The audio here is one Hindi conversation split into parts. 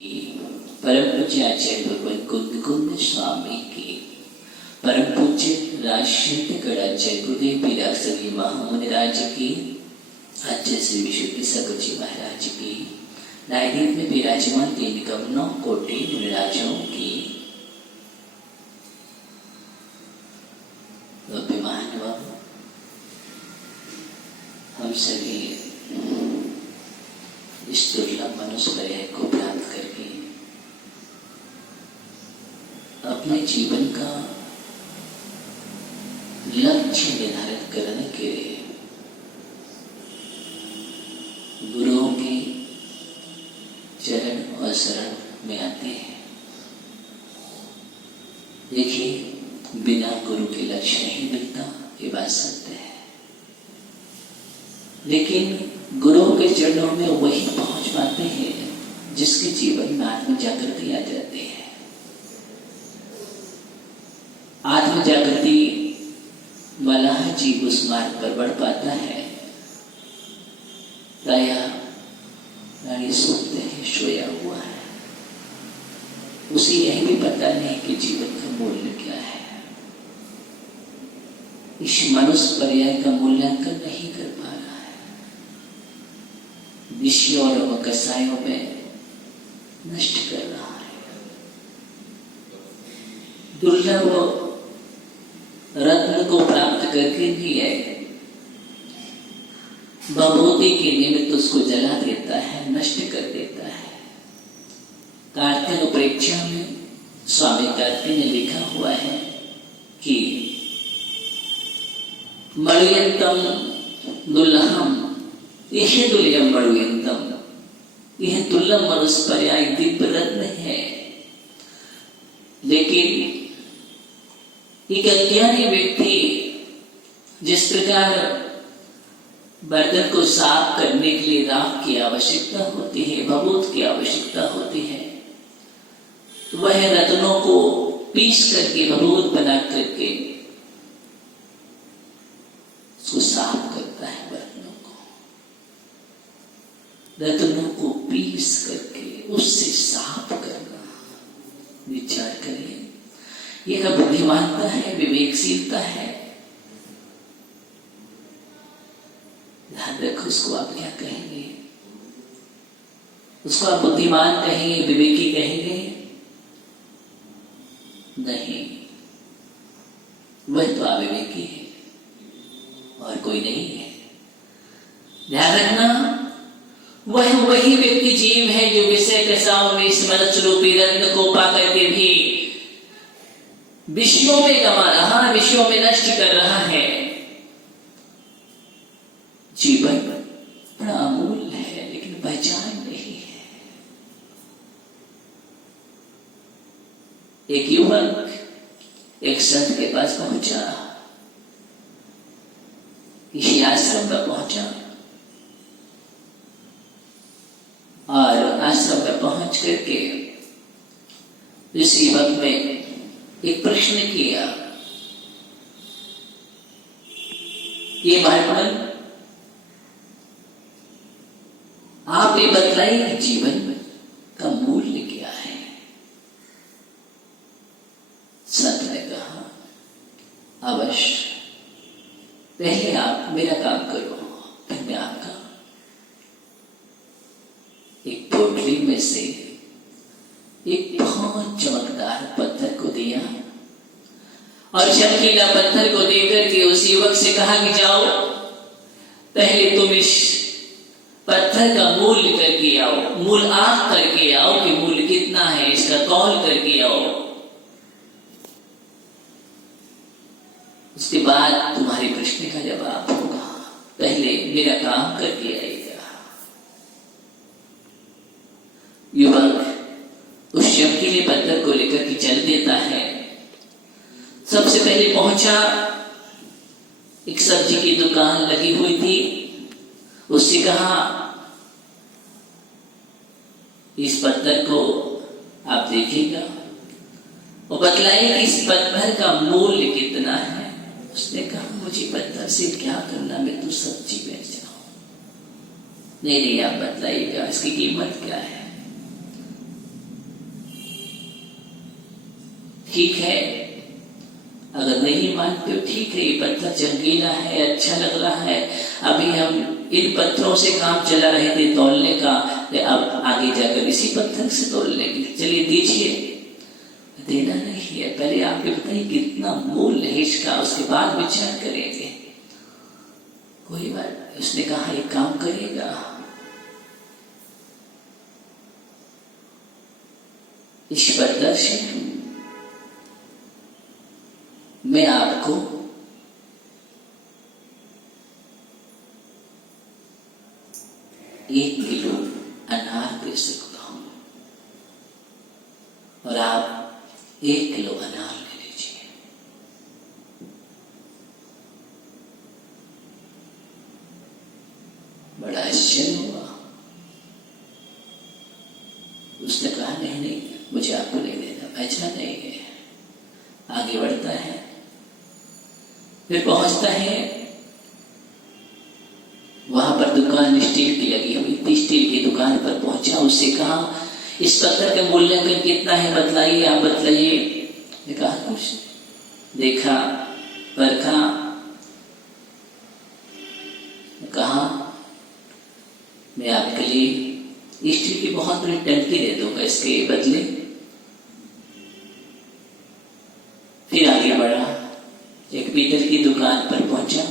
परम पूज्य आचार्य भगवान कुंद स्वामी की, परम पूज्य राजशंकर गणाचार्य गुरुदेव पीराक्षरी महामुनिराज की, आचार्य श्री विशुद्ध सगर जी महाराज की, नायदीप में विराजमान 3 कोटि मुनिराजों की, हम सभी इस दुर्लभ मनुष्य पर्याय को प्राप्त करके अपने जीवन का लक्ष्य निर्धारित करने के लिए गुरुओं के चरण और शरण में आते हैं। देखिए, बिना गुरु के लक्ष्य नहीं मिलता, ये बात सत्य है। लेकिन गुरुओं के चरणों में वही पहुंच पाते हैं जिसके जीवन में आत्म जागृति आ जाती है। आत्म जागृति वाला जीव उस मार्ग पर बढ़ पाता है। प्राय सोते हैं, सोया हुआ है, उसे यही भी पता नहीं कि जीवन का मूल्य क्या है। इस मनुष्य पर्याय का मूल्यांकन नहीं कर पा रहा है, विषयों और कसायों में नष्ट कर रहा है। दुर्लभ रत्न को प्राप्त करके भी है भभूति के निमित्त उसको जला देता है, नष्ट कर देता है। कार्तिक उपरेक्षा में स्वामी कार्तिक ने लिखा हुआ है कि मणियंतम दुर्लभम, यह दुर्लभ मणियंतम, यह दुर्लभ मनुष्य पर्याय दिव्य रत्न है। लेकिन एक अज्ञानी व्यक्ति जिस प्रकार बर्तन को साफ करने के लिए राख की आवश्यकता होती है, भभूत की आवश्यकता होती है, वह रत्नों को पीस करके भभूत बना करके उसको साफ करता है। रत्नों को पीस करके उससे साफ करना, विचार करिए, यह बुद्धिमानता है, विवेकशीलता है। ध्यान रखो, उसको आप क्या कहेंगे? उसको आप बुद्धिमान कहेंगे, विवेकी कहेंगे? नहीं, वह तो अविवेकी है और कोई नहीं है। ध्यान रखना, वह वही व्यक्ति जीव है जो विषय कसाओं में इस मनुष्य रूपी रत्न को पा करके भी विषयों में गमा रहा, विषयों में नष्ट कर रहा है। जीवन बड़ा अमूल्य है, लेकिन पहचान नहीं है। एक युवक एक संत के पास पहुंचा, किसी आश्रम पर पहुंचा और आश्रम पर पहुंच करके उस युवक ने एक प्रश्न किया, ये महात्मा, आप ये बतलाइए जीवन का मूल्य क्या है? संत ने कहा, अवश्य, पहले आप मेरा काम करो, फिर मैं आपका। एक पोटली में से एक बहुत चमकदार पत्थर को दिया और चमकीला पत्थर को देकर के उस युवक से कहा कि जाओ, पहले तुम इस पत्थर का मूल्य करके आओ, मूल आंक करके आओ कि मूल्य कितना है, इसका तौल करके आओ। उसके बाद तुम्हारे प्रश्न का जवाब होगा, पहले मेरा काम करके आएगा। युवक उस चमकीले पत्थर को लेकर के चल देता है। सबसे पहले पहुंचा, एक सब्जी की दुकान लगी हुई थी, उससे कहा, इस पत्थर को आप देखिएगा और बतलाइए कि इस पत्थर का मूल्य कितना है। उसने कहा, मुझे पत्थर से क्या करना, मैं तो सब्जी बेच रहा हूं। नहीं, आप बतलाइएगा इसकी कीमत क्या है। ठीक है, अगर नहीं मानते हो ठीक है, ये पत्थर चमकीला है, अच्छा लग रहा है, अभी हम इन पत्थरों से काम चला रहे थे तौलने का, अब आगे जाकर इसी पत्थर से तौल लेंगे, चलिए दीजिए। देना नहीं है, पहले आपके बताइए कितना मूल्य है इसका, उसके बाद विचार करेंगे। कोई बात, उसने कहा एक काम करेगा, इस पत्थर से मैं आपको एक किलो अनार दे सकता हूं और आप 1 किलो अनार ले लीजिए। बड़ा आश्चर्य हुआ। उसने कहा नहीं नहीं, मुझे आपको नहीं देना, अच्छा नहीं है। आगे बढ़ता है, फिर पहुंचता है, वहां पर दुकान स्टील की लगी हुई थी, स्टील की दुकान पर पहुंचा, उससे कहा इस पत्थर का मूल्यांकन कितना है बतलाइए, आप बतलाइए। ने कहा कुछ देखा परखा, कहा मैं आपके लिए स्टील की बहुत बड़ी टंकी दे दूंगा इसके बदले। फिर आगे बढ़ा, एक पीतल की दुकान पर पहुंचा,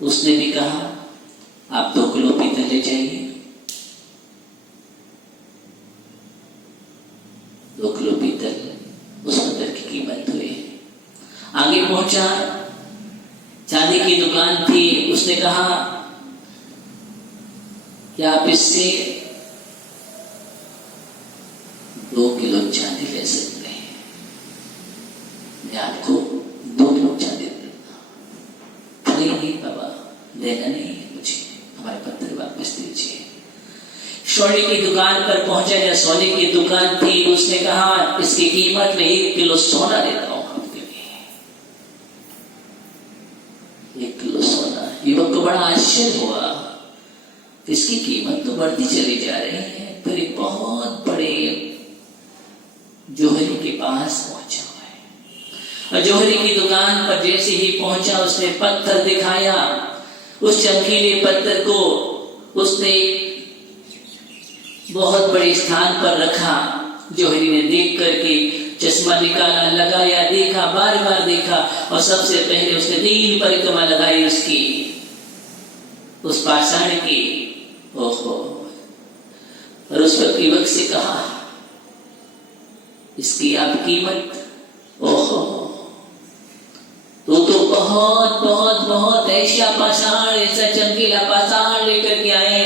उसने भी कहा आप 2 किलो पीतल ले जाइए। 2 किलो पीतल उस पत्थर की कीमत हुई। आगे पहुंचा, चांदी की दुकान थी, उसने कहा क्या आप इससे 2 किलो चांदी ले सकते हैं, मैं आपको 2 किलो चांदी दूंगा। नहीं बाबा, देना नहीं है मुझे, हमारे पत्थर वापस दीजिए। सोने की दुकान पर पहुंचा, या सोने की दुकान थी, उसने कहा इसकी कीमत में 1 किलो सोना देता हूं आपके लिए, 1 किलो सोना। युवक को बड़ा आश्चर्य हुआ, इसकी कीमत तो बढ़ती चली जा रही है। फिर एक बहुत बड़े जोहरी के पास पहुंचा है, और जोहरी की दुकान पर जैसे ही पहुंचा, उसने पत्थर दिखाया। उस चमकीले पत्थर को उसने बहुत बड़े स्थान पर रखा। जोहरी ने देख करके चश्मा निकाला, लगाया, देखा, बार बार देखा, और सबसे पहले उसने 3 परिक्रमा लगाई उसकी, उस पाषाण की। ओहो, और उस वक्त युवक से कहा इसकी आप कीमत, ओहो तो बहुत बहुत बहुत ऐसा पाषाण, ऐसा चमकीला पाषाण लेकर के आए,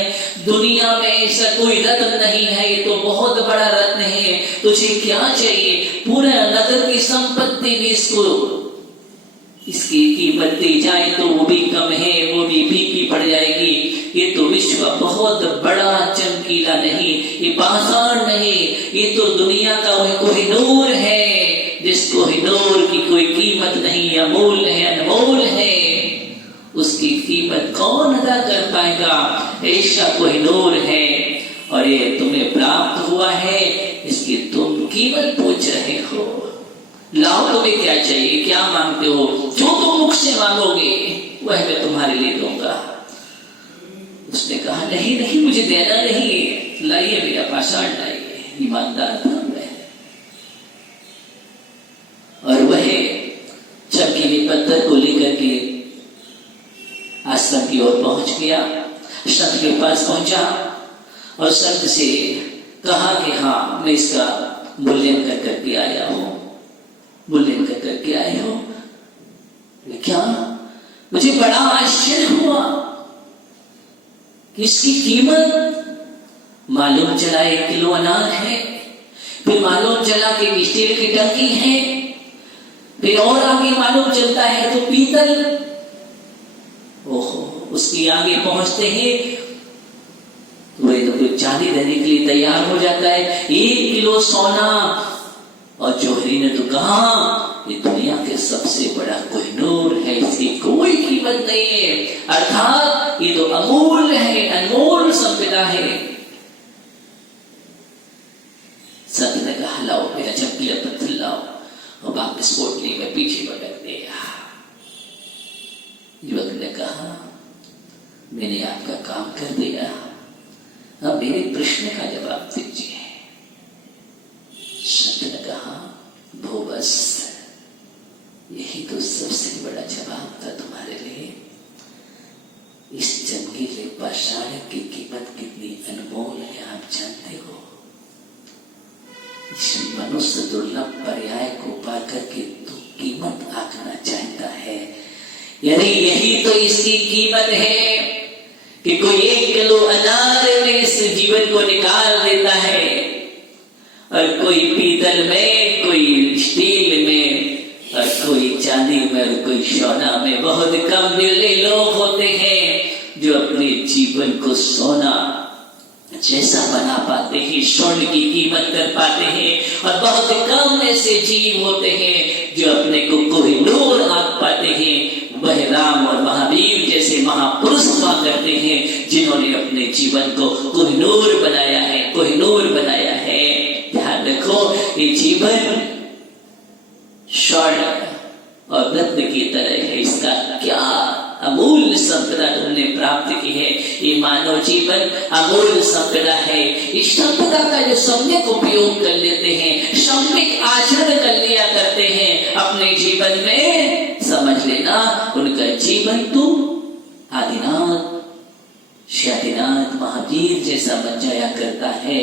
दुनिया में ऐसा कोई रत्न नहीं है, ये तो बहुत बड़ा रत्न है, तुझे क्या चाहिए? पूरा नगर की संपत्ति भी इसकी कीमत दी जाए तो वो भी कम है, वो भी फीकी पड़ जाएगी। ये तो विश्व का बहुत बड़ा चमकीला नहीं, ये पाषाण नहीं, ये तो दुनिया का वह कोहिनूर है, जिसको हिनूर की कोई कीमत नहीं, अमूल्य है, अनमोल है। उसकी कीमत कौन अदा कर पाएगा? ऐसा कोहिनूर है, और ये तुम्हें प्राप्त हुआ है, इसकी तुम कीमत पूछ रहे हो। लाओ, तुम्हें क्या चाहिए, क्या मांगते हो? जो तुम मुख से मांगोगे वह मैं तुम्हारे लिए दूंगा। उसने कहा नहीं नहीं, मुझे देना नहीं है, लाइए मेरा पाषाण लाइए। ईमानदार था मैं। और वह चमकीले पत्थर को लेकर के आश्रम की ओर पहुंच गया। संत के पास पहुंचा और संत से कहा कि हाँ, मैं इसका मूल्यांकन करके आया हूं। मूल्यांकन करके आए हो? क्या? मुझे बड़ा आश्चर्य हुआ कि इसकी कीमत मालूम चला 1 किलो अनार है, फिर मालूम चला कि स्टील की टंकी है, फिर और आगे मालूम चलता है तो पीतल। ओहो, उसकी आगे पहुंचते ही वही तो कुछ चांदी देने के लिए तैयार हो जाता है। 1 किलो सोना। और जोहरी ने तो कहा ये दुनिया के सबसे बड़ा कोहिनूर है, इसकी कोई कीमत नहीं है, अर्थात ये तो अमूल्य है, अनमोल संपदा है। संत ने कहा लाओ चमकीला पत्थर लाओ और वापस पोटली में पीछे भटक दिया। युवक ने कहा, मैंने आपका काम कर दिया, अब मेरे प्रश्न का जवाब दीजिए। संत ने कहा, वो बस यही तो सबसे बड़ा जवाब था तुम्हारे लिए। इस चमकीले पाषाण की कीमत कितनी अनमोल है आप जानते हो। इस मनुष्य दुर्लभ पर्याय को पाकर के तो कीमत आंकना चाहता है। यदि यही तो इसकी कीमत है कि कोई 1 किलो अनार में इस जीवन को निकाल देता है, और कोई पीतल में, कोई स्टील में, और कोई चांदी में, और कोई सोना में। बहुत कम दिले लोग होते हैं जो अपने जीवन को सोना जैसा बना पाते हैं, स्वर्ण की कीमत कर पाते हैं। और बहुत कम ऐसे जीव होते हैं जो अपने को कोहिनूर आंक पाते हैं। वह राम और महावीर जैसे महापुरुष हुआ करते हैं जिन्होंने अपने जीवन को कोहिनूर बनाया है, कोहिनूर बनाया है। ध्यान रखो, ये जीवन स्वर्ण और रत्न की तरह है। इसका क्या अमूल्य संपदा तुमने प्राप्त की है। ये मानव जीवन अमूल्य संपदा है। इस संपदा का जो सम्यक उपयोग कर लेते हैं, सम्यक आचरण कर लिया करते हैं अपने जीवन में, समझ लेना उनका जीवन तो आदिनाथ शादिनाथ महावीर जैसा बन जाया करता है।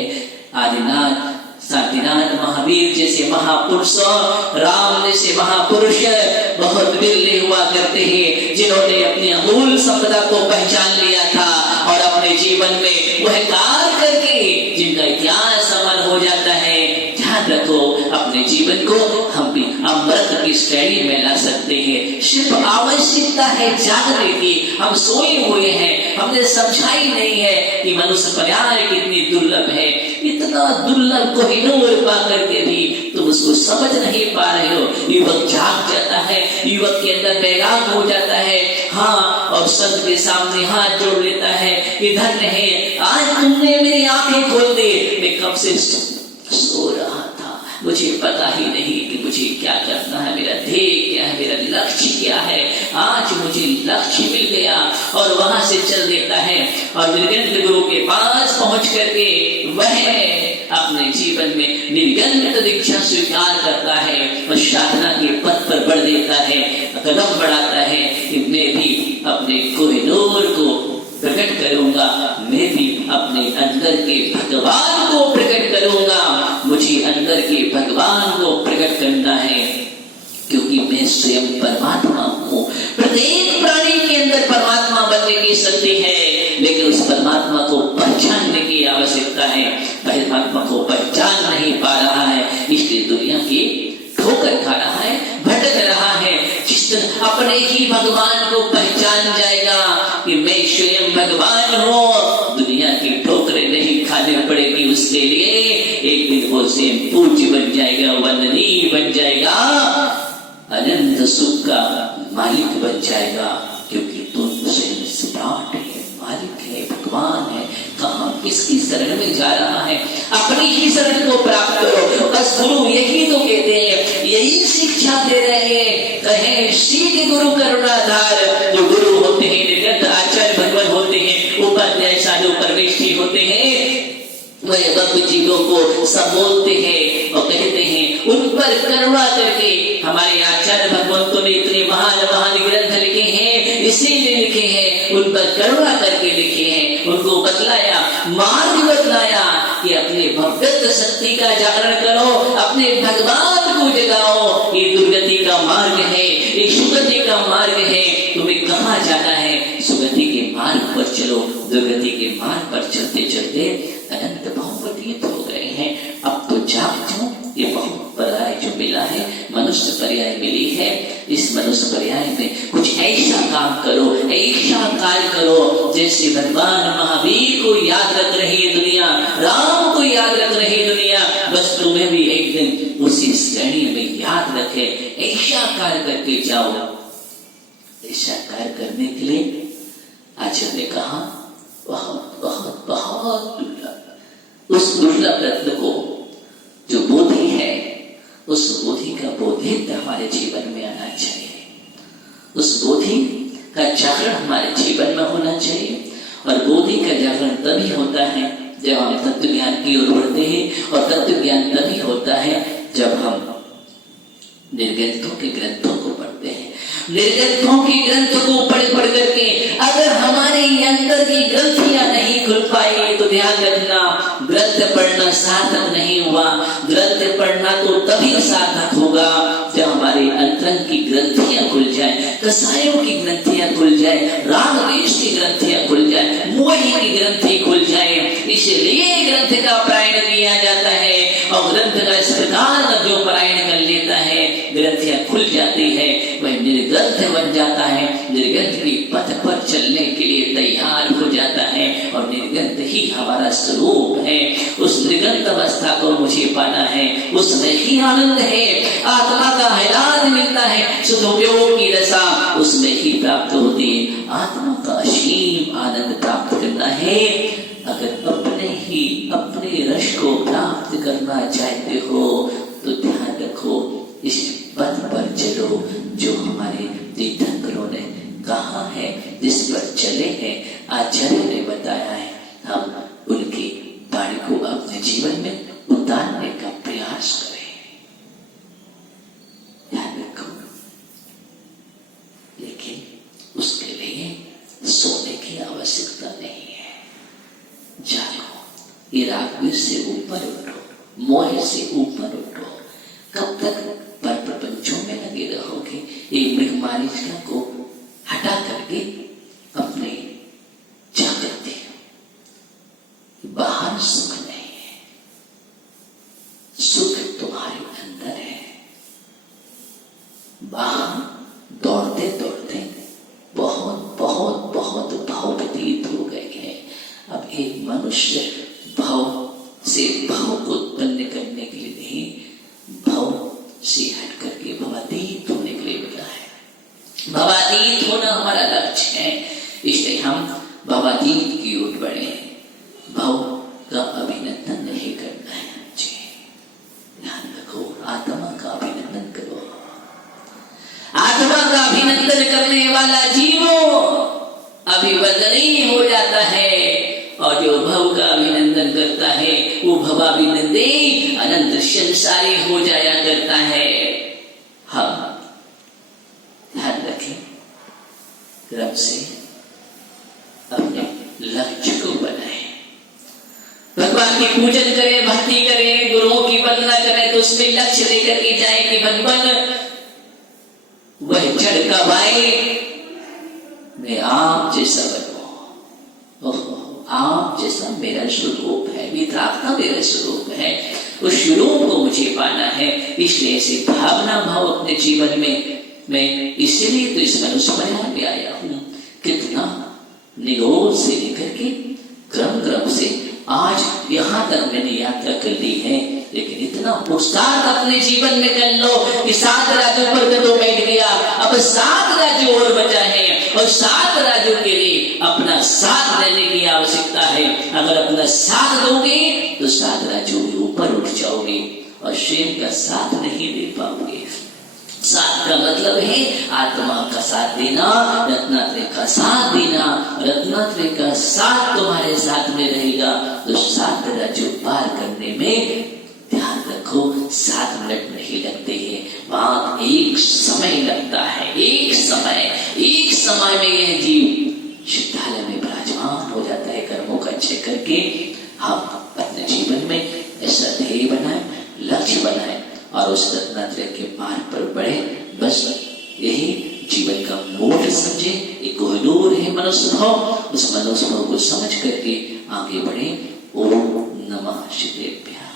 आदिनाथ साधिनाथ महावीर जैसे महापुरुष, राम जैसे महापुरुष बहुत विरले हुआ करते हैं जिन्होंने अपनी अमूल्य संपदा को पहचान लिया था और अपने जीवन में वह कार्य करके जिनका इतिहास अमर हो जाता है। ध्यान रखो, अपने जीवन को हम भी अमृत की श्रेणी में ला सकते हैं। सिर्फ आवश्यकता है जागने की। हम सोए हुए हैं, हमने समझा ही नहीं है कि मनुष्य पर्याय कितनी दुर्लभ है। इतना दुर्लभ कोहिनूर पा करके भी तुम उसको समझ नहीं पा रहे हो। युवक जाग जाता है, युवक के अंदर बैराग हो जाता है। हाँ, और संत के सामने हाथ जोड़ लेता है कि धन्य है, आज तुमने मेरी आंखें खोल दी। मैं कब से सो रहा था, मुझे पता ही नहीं कि मुझे क्या करना है, मेरा ध्येय क्या है, मेरा लक्ष्य क्या है। आज मुझे लक्ष्य मिल गया और वहां से चल देता है और निर्गंत गुरु के पास पहुंच करके वह अपने जीवन में निर्गंत दीक्षा स्वीकार करता है और साधना के पथ पर बढ़ देता है, कदम बढ़ाता है कि मैं भी अपने कोहिनूर को प्रकट करूंगा, मैं भी अपने अंदर के भगवान को प्रकट करूंगा। मुझे अंदर के भगवान को प्रकट करना है क्योंकि मैं स्वयं परमात्मा हूँ। प्रत्येक प्राणी के अंदर परमात्मा बनने की शक्ति है, लेकिन उस परमात्मा को पहचानने की आवश्यकता है। परमात्मा को पहचान नहीं पा रहा है, इसलिए दुनिया की ठोकर खा रहा है, भटक रहा है। जिस दिन अपने ही भगवान को पहचान जाएगा कि मैं स्वयं भगवान हूँ, दुनिया की ठोकरें नहीं खानी पड़ेगी उसके लिए। एक दिन वो स्वयं पूज्य बन जाएगा, वंदनीय बन जाएगा, अनंत सुख का मालिक बन जाएगा, क्योंकि तुम स्वयं सम्राट है, मालिक है, भगवान है। कहाँ किसकी शरण में जा रहा है? अपनी ही शरण को प्राप्त करो। बस गुरु यही तो कहते हैं, यही शिक्षा दे रहे हैं। कहे सीख गुरु करुणाधार। जो गुरु होते हैं, निर्गत आचार्य भगवान होते हैं, उपाध्याय साधु परमेश्वरी होते हैं, वह भक्त जीवों को संबोधते हैं और कहते हैं उन पर करुणा करके। हमारे आचार्य भगवंतों ने इतने महान महान ग्रंथ लिखे हैं, इसीलिए लिखे हैं, उन पर करुणा करके लिखे हैं, उनको बतलाया, मार्ग बतलाया कि अपने भगवत शक्ति का जागरण करो, अपने भगवान को जगाओ। ये दुर्गति का मार्ग है, ये सुगति का मार्ग है। तुम्हें कहाँ जाना है? सुगति के मार्ग पर चलो। दुर्गति के मार्ग पर चलते चलते अनंत बहुवतीत हो गए हैं। अब तो जाग जाओ। ये बहुत पर्याय जो मिला है, मनुष्य पर्याय मिली है, इस मनुष्य पर्याय में कुछ ऐसा काम करो, ऐसा कार्य करो जैसे भगवान महावीर को याद रख रही दुनिया, राम को याद रख रही दुनिया। बस तुम्हें भी एक दिन उसी श्रेणी में याद रखे। ऐसा कार्य करके जाओ। ऐसा कार्य करने के लिए आचार्य ने कहा बहुत बहुत बहुत दुर्लभ, उस दुर्लभ रत्न को जो बोधि है, उस बोधि का जागरण हमारे जीवन में होना चाहिए। और बोधि का जागरण तभी होता है जब हम तत्व ज्ञान की ओर बढ़ते हैं, और तत्व ज्ञान तभी होता है जब हम निर्ग्रंथों के ग्रंथों को पढ़ते हैं। निर्ग्रंथों के ग्रंथ को पढ़ करके अगर हमारे अंदर की ग्रंथियां नहीं खुल पाई तो ध्यान रखना, ग्रंथ पढ़ना सार्थक नहीं हुआ। ग्रंथ पढ़ना तो तभी सार्थक होगा जब हमारे अंतरंग की ग्रंथियां खुल जाए, कसायों की ग्रंथियां खुल जाए, राग द्वेष की ग्रंथियां खुल जाए, मोही की ग्रंथि खुल जाए। इसलिए ग्रंथ का पारायण किया जाता है, और ग्रंथ का इस प्रकार का जो पारायण कर लेता है, ग्रंथियां खुल जाती है, वह निर्ग्रंथ बन जाता है, निर्ग्रंथ की पथ पर चलने के लिए तैयार हो जाता है, और निर्ग्रंथ ही हमारा स्वरूप है। उस निर्ग्रंथ अवस्था को मुझे पाना है, उसमें ही आनंद है, आत्मा का आह्लाद मिलता है, सदुपयोग की रसा उसमें ही प्राप्त होती है। आत्मा का असीम आनंद प्राप्त करना है। अगर अपने रस को प्राप्त करना चाहते हो तो ध्यान रखो, इस पथ पर चलो जो हमारे तीर्थंकरों ने कहा है, जिस पर चले हैं, आचार्य ने बताया है। हम उनकी वाणी को अपने जीवन में उतारने का प्रयास करें। ध्यान रखो, लेकिन उसके लिए सोने की आवश्यकता नहीं है। जागो, ये राग से ऊपर उठो, मोह से ऊपर उठो। कब तक पर प्रपंचों में लगे रहोगे? एक मृगमारिचका को हटा करके अपने जागृति, बाहर सुख नहीं है, सुख तुम्हारे अंदर है। बाहर दौड़ते दौड़ते बहुत बहुत बहुत भाव व्यतीत हो गए हैं। अब एक मनुष्य भाव से भाव को उत्पन्न करने के लिए नहीं, भाव से हट करके भवातीत होने के लिए मिला है। भवातीत होना हमारा लक्ष्य है, इसलिए हम भवातीत की ओर बढ़े हैं। भाव का अभिनंदन नहीं करना है मुझे। ध्यान रखो, आत्मा का अभिनंदन करो। आत्मा का अभिनंदन करने वाला जीवो अभिवदनीय हो जाता है, और जो भव का अभिनंदन करता है वो भवाभिनंदे अनंत संसारी हो जाया करता है। हम ध्यान रखें, क्रम से अपने लक्ष्य को बनाए, भगवान की पूजन करें, भक्ति करें, गुरुओं की वंदना करें, तो उसमें लक्ष्य लेकर के जाए कि भगवान वह जड़ कब आए, मैं आप जैसा बनूं। आप जैसा मेरा स्वरूप है, वितरागता मेरा स्वरूप है, उस स्वरूप को मुझे पाना है। इसलिए ऐसे भावना भाव अपने जीवन में मैं इसलिए तो इस मनुष्य परिवार में आया हूं। कितना निरोध से लेकर के क्रम क्रम से आज यहाँ तक मैंने यात्रा कर ली है, लेकिन इतना पुरुषार्थ अपने जीवन में कर लो कि 7 राज्यों पर कदम बैठ गया, अब 7 राज्य और बचा है, और 7 राज्यों के लिए अपना साथ देने की आवश्यकता है। अगर अपना साथ दोगे तो 7 राज्यों के ऊपर उठ जाओगे, और स्वयं का साथ नहीं दे पाओगे। साथ का मतलब है आत्मा का साथ देना, रत्नात्रय का साथ देना। रत्नात्रय का साथ तुम्हारे साथ में रहेगा तो 7 राज्यों पार करने में ध्यान रखो 7 मिनट नहीं लगते हैं, वहां एक समय लगता है। एक समय में यह जीव सिद्धालय में विराजमान हो जाता है। कर्मों का अच्छे करके हम अपने जीवन में ऐसा ध्येय बनाए, लक्ष्य बनाए, और उस रत्नात्रय के मार्ग पर बढ़े। बस यही जीवन का मोड़ समझे, एक कोहिनूर है मनुष्य भाव, उस मनुष्य भाव को समझ करके आगे बढ़े। ओम नमः शिवेभ्यः।